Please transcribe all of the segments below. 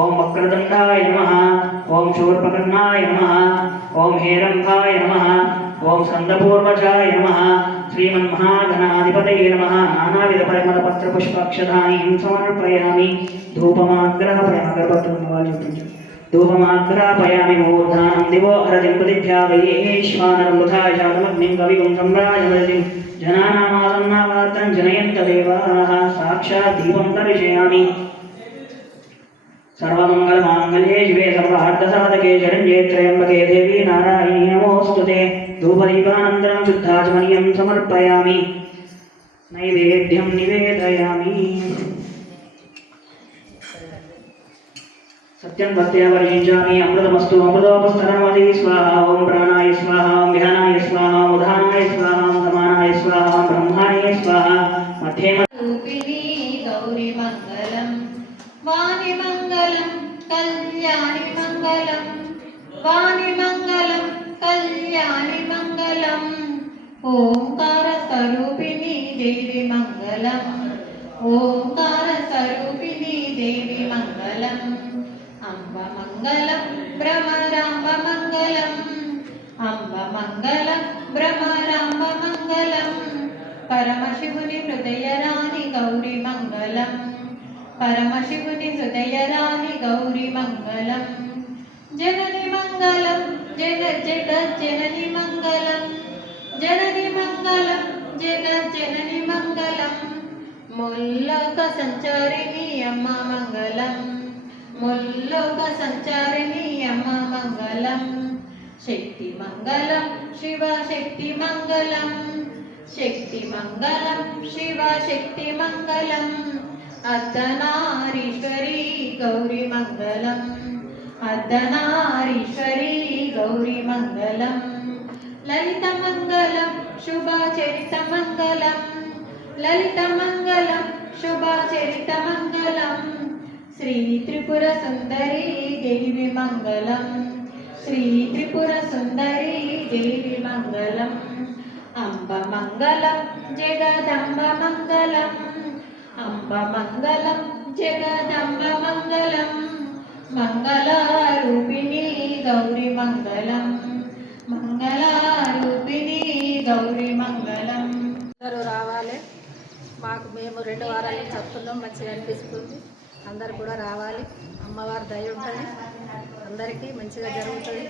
ఓం వక్రదండాయ నమః ఓం శూర్పకర్ణాయ నమః ఓం హేరంభాయ నమః ఓం స్కందపూర్వజాయ నమః శ్రీమన్మహాగణాధిపతయే నమః నానావిధ పరిమళ పత్ర పుష్పాక్షదానీం సమర్పయామి ధూపమాగ్రహపయామి మూర్ధానం దివో అరజిం ప్రతిభ్యావయేశ్వానరం బుధాయ శాతమగ్నిం కవిగుం సంరాజమరజిం జనానామాదన్నావాత్రం జనయంత దేవాః సాక్షాత్ దీపం దర్శయామి सर्वमंगलमांगल्ये शिवे सर्वार्थसाधके शरण्ये त्र्यंबके देवी नारायणी नमोस्तुते धूपदीपानन्तरं शुद्धाचमनीयं समर्पयामि नैवेद्यं निवेदयामि सत्यं भक्त्या वर्षिञ्चामि अमृतमस्तु अमृतोपस्तरमदि स्वाहा ओं प्राणाय स्वाहा ओं ध्यानाय स्वाहा ओं उदानाय स्वाहा ओं समानाय स्वाहा ओं ब्रह्माय स्वाहा मध्ये गौरी मंगलम वाणी मंगलम कल्याणी मंगलम वाणी मंगलम कल्याणी मंगलम ओंकार स्वरूपिणी देवी मंगलम ओंकार स्वरूपिणी देवी मंगलम अंब मंगलम भ्रमरांब मंगलम अंब मंगलम भ्रमरांब मंगलम परमशिवनि हृदयराणि गौरी मंगलम परमशिवनि हृदयराणि गौरी मंगलम जननी मंगलम जगज्जननी मंगलम जननी मंगलम जगज्जननी मंगलम मुल्लोक संचारिणी अम्मा मंगलम मुल्लोक संचारिणी अम्मा मंगलम शक्ति मंगलम शिव शक्ति मंगलम शक्ति मंगलम शिव शक्ति मंगलम अर्धनारीश्वरी गौरी मंगलम अर्धनारीश्वरी गौरी मंगलम ललित मंगलम शुभचरित मंगलम ललित मंगलम शुभचरित मंगलम श्री त्रिपुर सुंदरी देवी मंगलम श्री त्रिपुर सुंदरी देवी मंगलम अंब मंगलम जगदंब मंगलम अंब मंगलम जगदंब मंगलम मंगलारूपिणी गौरी मंगलम मंगलारूपिणी गौरी मंगलम అందరూ రావాలి మాకు మేము 2 వారాలు చెప్తున్నాం మంచిగా అనిపిస్తుంది అందరూ కూడా రావాలి అమ్మవారి దయ ఉంటుంది అందరికీ మంచిగా జరుగుతుంది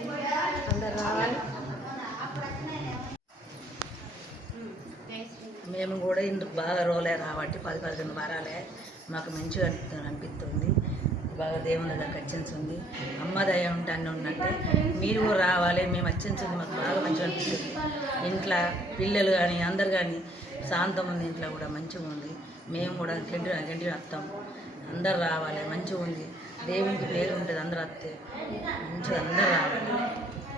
అందరూ రావాలి మేము కూడా ఇందుకు బాగా రోజులే రాబట్టి 10-15 వారాలే మాకు మంచిగా అనిపిస్తుంది బాగా దేవుని దగ్గర అర్చించింది అమ్మ దయ ఉంటే అన్నీ ఉన్నట్టే మీరు కూడా రావాలి మేము అర్చించింది మాకు బాగా మంచిగా అనిపిస్తుంది ఇంట్లో పిల్లలు కానీ అందరు కానీ శాంతం ఉంది ఇంట్లో కూడా మంచిగా ఉంది మేము కూడా గంటి వస్తాం అందరు రావాలి మంచిగా ఉంది దేవునికి పేరు ఉంటుంది అందరూ వస్తే మంచిగా అందరూ రావాలి